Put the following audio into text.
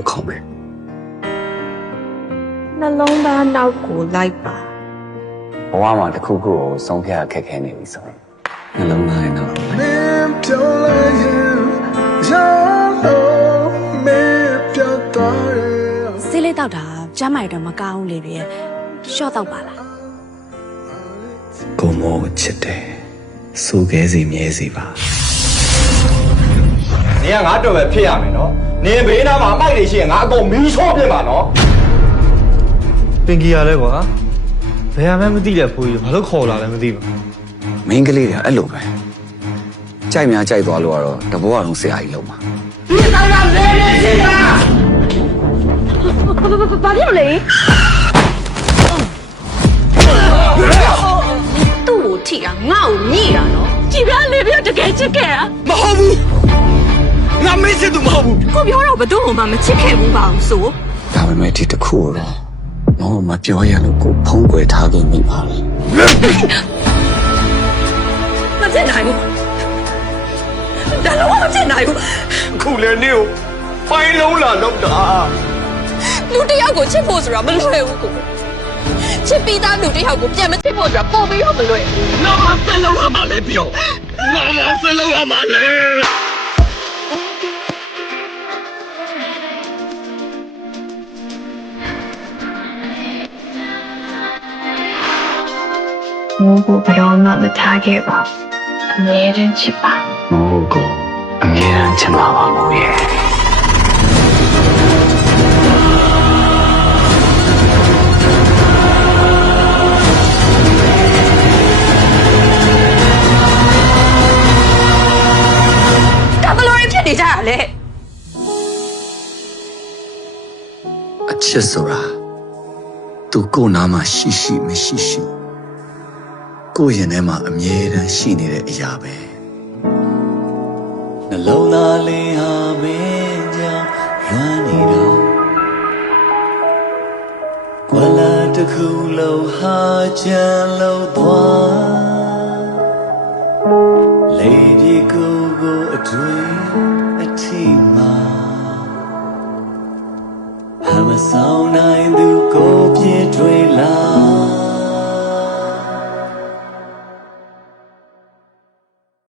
တော့ခေါင်းပဲ နှလုံးသားနောက်ကိုလိုက်ပါ ဘဝမှာတစ်ခုခုကိုဆုံးဖြတ်ခက်ခဲနေပြီဆိုရင်နှလုံးသားရဲ့နောက်ကိုလိုက် ဆေးလေးတောက်တာကျမ်းမာရတော့မကောင်းလေပြည့်ရှော့တော့ပါလား ကိုမောကိုချစ်တယ်စိုးခဲစီမြဲစီပါ နေကငါတော်ပဲဖြစ်ရမယ်နော်နေဘေးနားမှာအမိုက်တွေရှိရင်ငါအကုန်မီးချောပြစ်မှာနော် ပင်ကြီးရလဲကွာဘယ်မှမသိတဲ့ဖိုးကြီးဘာလို့ခေါ်လာလဲမသိပါဘူး မင်းကလေးတွေအဲ့လိုပဲကြိုက်များကြိုက်သွားလို့ကတော့တဘောအောင်ဆရာကြီးလုံးပါ ဘာဖြစ်လို့လဲသူ့ကိုထိတာငါ့ကိုညိတာနော်ကြည်ပြလေပြတကယ်ချစ်ခဲ့တာ မဟုတ်ဘူးငါမေ့စစ်သူမဟုတ်ဘူး ကိုပြောတော့ဘသူ့မှမချစ်ခဲ့ဘူးပါဘူးဆို ဒါပေမဲ့ဒီတစ်ခုတော့မောမပြောရလို့ကိုဖုံးကွယ်ထားခဲ့မိပါလေ မချစ်နိုင်ဘူးဒါတော့မချစ်နိုင်ဘူး ခုလည်းနေကိုဖိုင်းလုံးလာတော့တာ လူတစ်ယောက်ကိုချစ်ဖို့ဆိုတာမလွယ်ဘူးကိုချစ်ပြီးသားလူတစ်ယောက်ကိုပြန်မချစ်ဖို့ဆိုတာပို့ပြီးတော့မလွယ်ဘူး ငါမဆက်လုံးရမှာလေပြောငါမဆက်လုံးရမှာလေ မိုးကိုဘယ်တော့မှမထားခဲ့ပါအမြဲတမ်းချစ်ပါ မောကိုအမြဲတမ်းချစ်မှာပါမို့ရဲ့ ဒါဘလို့ရဖြစ်နေကြတာလေ အချစ်ဆိုတာသူကိုယ်နာမှာရှိရှိမရှိရှိကိုယ့်ရင်ထဲမှာအမြဲတမ်းရှိနေတဲ့အရာပဲနှလုံးသားလေးဟာမင်းကြောင့်လွမ်းနေတော့ကွာလာတစ်ခုလုံးဟာချမ်းလို့သွားလေဒီကိုအတွေ့အထိမှာအမဆောင်နိုင်သူကိုပြည့်တွေးလာ